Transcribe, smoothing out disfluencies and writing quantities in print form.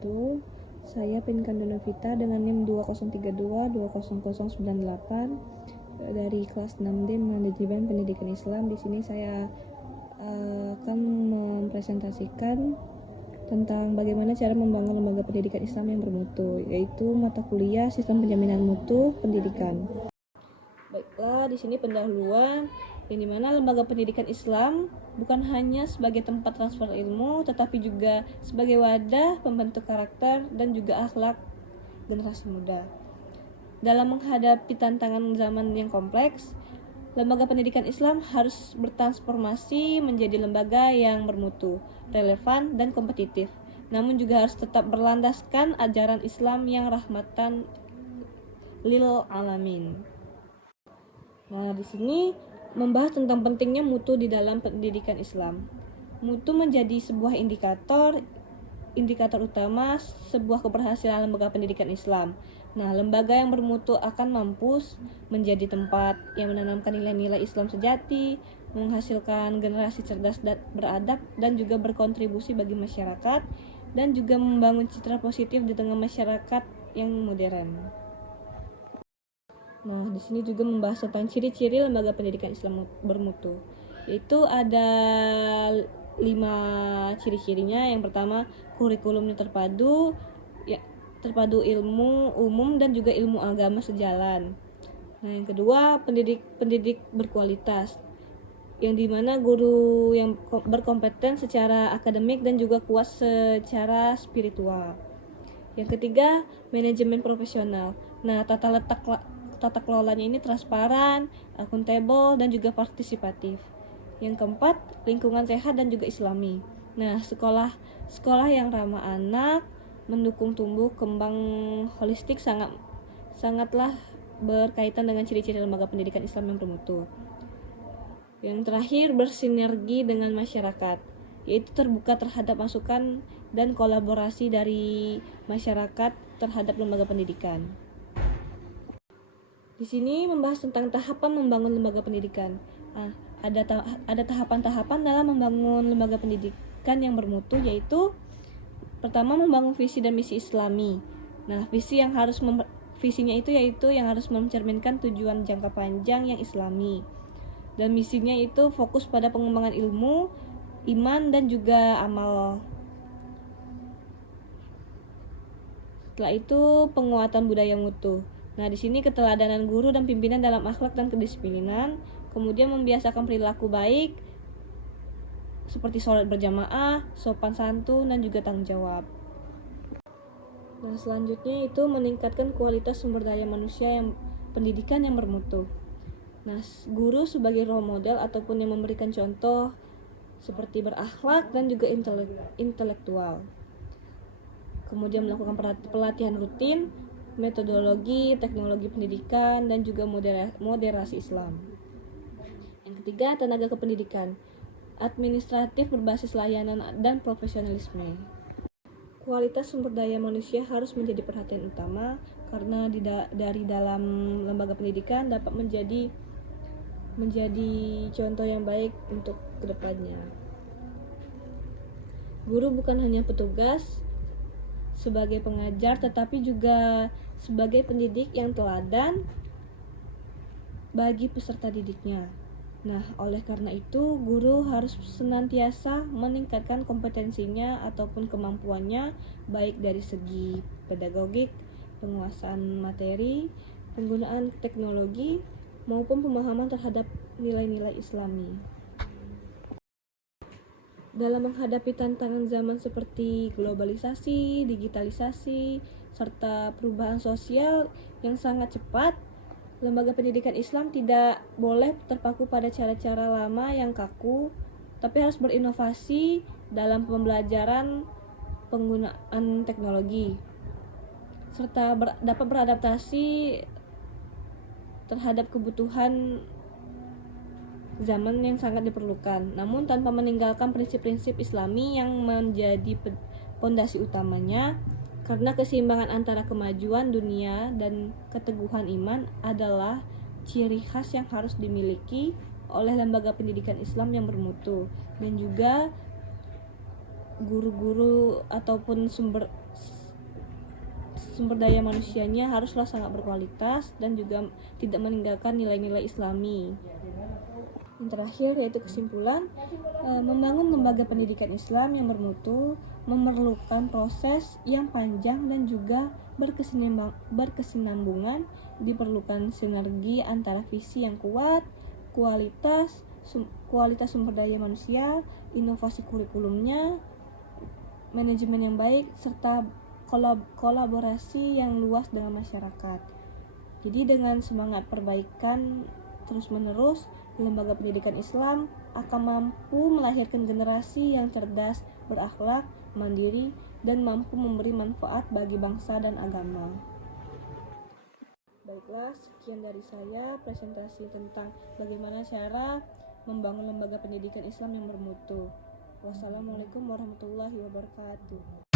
wabarakatuh. Saya Pinkan Novita dengan NIM 2032200098 dari kelas 6D Manajemen Pendidikan Islam. Di sini saya akan mempresentasikan tentang bagaimana cara membangun lembaga pendidikan Islam yang bermutu, yaitu mata kuliah Sistem Penjaminan Mutu Pendidikan. Baiklah, di sini pendahuluan yang dimana lembaga pendidikan Islam bukan hanya sebagai tempat transfer ilmu, tetapi juga sebagai wadah pembentuk karakter dan juga akhlak generasi muda. Dalam menghadapi tantangan zaman yang kompleks, lembaga pendidikan Islam harus bertransformasi menjadi lembaga yang bermutu, relevan, dan kompetitif. Namun juga harus tetap berlandaskan ajaran Islam yang rahmatan lil alamin. Nah, di sini membahas tentang pentingnya mutu di dalam pendidikan Islam. Mutu menjadi sebuah indikator utama sebuah keberhasilan lembaga pendidikan Islam. Nah, lembaga yang bermutu akan mampus menjadi tempat yang menanamkan nilai-nilai Islam sejati, menghasilkan generasi cerdas dan beradab, dan juga berkontribusi bagi masyarakat, dan juga membangun citra positif di tengah masyarakat yang modern. Nah, di sini juga membahas tentang ciri-ciri lembaga pendidikan Islam bermutu. Yaitu ada 5 ciri-cirinya. Yang pertama, kurikulumnya terpadu ilmu umum dan juga ilmu agama sejalan. Nah, yang kedua, pendidik berkualitas, yang dimana guru yang berkompeten secara akademik dan juga kuat secara spiritual. Yang ketiga, manajemen profesional. Nah, tata kelolanya ini transparan, akuntabel, dan juga partisipatif. Yang keempat, lingkungan sehat dan juga islami. Nah, sekolah yang ramah anak, mendukung tumbuh kembang holistik sangatlah berkaitan dengan ciri-ciri lembaga pendidikan Islam yang bermutu. Yang terakhir, bersinergi dengan masyarakat, yaitu terbuka terhadap masukan dan kolaborasi dari masyarakat terhadap lembaga pendidikan. Di sini membahas tentang tahapan membangun lembaga pendidikan. Ada tahapan-tahapan dalam membangun lembaga pendidikan yang bermutu, yaitu pertama, membangun visi dan misi Islami. Nah, visinya itu yaitu yang harus mencerminkan tujuan jangka panjang yang Islami. Dan misinya itu fokus pada pengembangan ilmu, iman, dan juga amal. Setelah itu, penguatan budaya mutu. Nah, di sini keteladanan guru dan pimpinan dalam akhlak dan kedisiplinan, kemudian membiasakan perilaku baik seperti sholat berjamaah, sopan santun, dan juga tanggung jawab. Nah, selanjutnya itu meningkatkan kualitas sumber daya manusia pendidikan yang bermutu. Nah, guru sebagai role model ataupun yang memberikan contoh seperti berakhlak dan juga intelektual. Kemudian melakukan pelatihan rutin, metodologi, teknologi pendidikan, dan juga moderasi Islam. Yang ketiga, tenaga kependidikan, administratif berbasis layanan dan profesionalisme. Kualitas sumber daya manusia harus menjadi perhatian utama karena dari dalam lembaga pendidikan dapat menjadi contoh yang baik untuk kedepannya. Guru bukan hanya petugas sebagai pengajar, tetapi juga sebagai pendidik yang teladan bagi peserta didiknya. Nah, oleh karena itu, guru harus senantiasa meningkatkan kompetensinya ataupun kemampuannya, baik dari segi pedagogik, penguasaan materi, penggunaan teknologi, maupun pemahaman terhadap nilai-nilai Islami. Dalam menghadapi tantangan zaman seperti globalisasi, digitalisasi, serta perubahan sosial yang sangat cepat, lembaga pendidikan Islam tidak boleh terpaku pada cara-cara lama yang kaku, tapi harus berinovasi dalam pembelajaran penggunaan teknologi, serta dapat beradaptasi terhadap kebutuhan zaman yang sangat diperlukan, namun tanpa meninggalkan prinsip-prinsip Islami yang menjadi pondasi utamanya, karena keseimbangan antara kemajuan dunia dan keteguhan iman adalah ciri khas yang harus dimiliki oleh lembaga pendidikan Islam yang bermutu, dan juga guru-guru ataupun sumber daya manusianya haruslah sangat berkualitas dan juga tidak meninggalkan nilai-nilai Islami. Yang terakhir yaitu kesimpulan, membangun lembaga pendidikan Islam yang bermutu memerlukan proses yang panjang dan juga berkesinambungan. Diperlukan sinergi antara visi yang kuat, kualitas sumber daya manusia, inovasi kurikulumnya, manajemen yang baik, serta kolaborasi yang luas dengan masyarakat. Jadi dengan semangat perbaikan terus-menerus, lembaga pendidikan Islam akan mampu melahirkan generasi yang cerdas, berakhlak, mandiri, dan mampu memberi manfaat bagi bangsa dan agama. Baiklah, sekian dari saya presentasi tentang bagaimana cara membangun lembaga pendidikan Islam yang bermutu. Wassalamualaikum warahmatullahi wabarakatuh.